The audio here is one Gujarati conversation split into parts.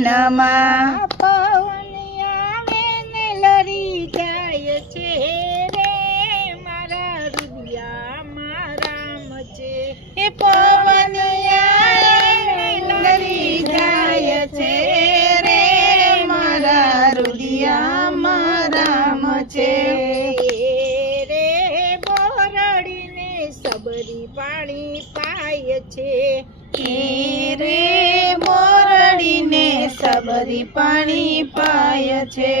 પવનમાં પવન આવે ને લરી જાય છે રે મારા રુદિયામાં રામ છે. એ પવન લરી જાય છે રે મારા રુદિયામાં રામ છે. રે બોરડીને સબરી પાણી પાય છે. એ રે મોરડીને સબરી પાણી પાય છે.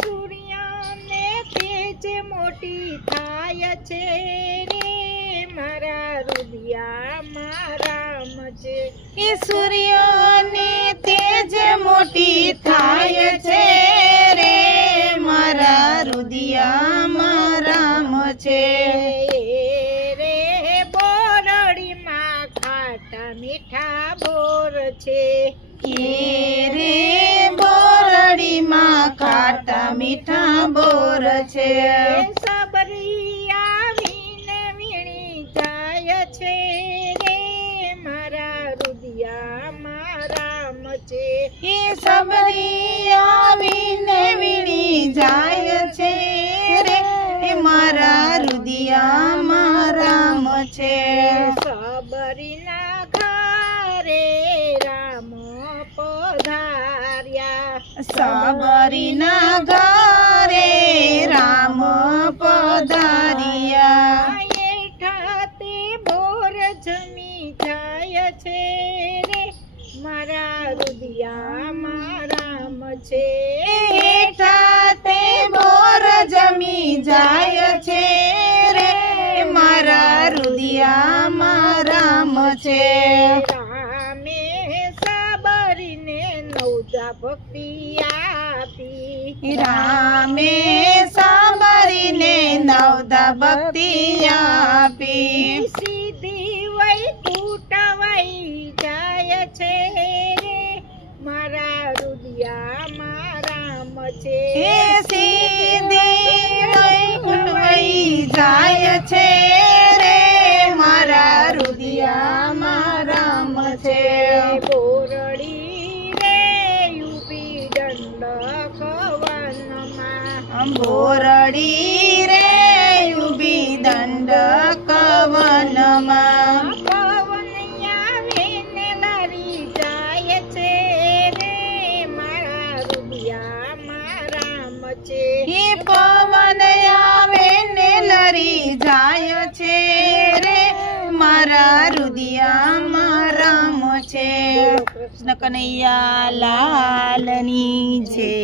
સૂર્યને તેજ મોટી થાય છે રે મારા રુદિયામાં રામ છે. એ સૂર્યને તેજ મોટી થાય છે રે મારા રુદિયામાં રામ છે. રે બોરડીમાં ખાટા મીઠા બોર છે. એ રે બોરડીમાં ખાટા મીઠા બોર છે. સબરી આવીને વીણી જાય છે રે મારા રુદિયામાં રામ છે. એ સબરી આવીને વીણી જાય છે રે મારા રુદિયામાં રામ છે. સબરીના ઘરે રામ પધાર્યા. સબરીના ઘરે રામ પધાર્યા. એઠા તે બોર જમી જાય છે રે મારા રુદિયામાં રામ છે. હેઠા તે બોર જમી જાય છે રે મારા રુદિયામાં રામ છે. રામે સબરીને નવદા ભક્તિ આપી. રામે સાંભળીને નવદા ભક્તિ આપી. સીધી વૈકુંઠ વહી જાય છે રે મારા રુદિયામાં રામ છે. એ સીધી વૈકુંઠ વહી જાય છે રે મારા રુદિયામાં રામ છે. બોરડી રે યુપી દંડક વનમાં. બોરડી રે ઉભી દંડક વનમાં. પવન આવે ને લરી જાય છે રે મારા રુદિયામાં રામ છે. એ પવન આવે ને લરી જાય છે રે મારા રુદિયામાં રામ છે. કૃષ્ણ કનૈયા લાલની જય.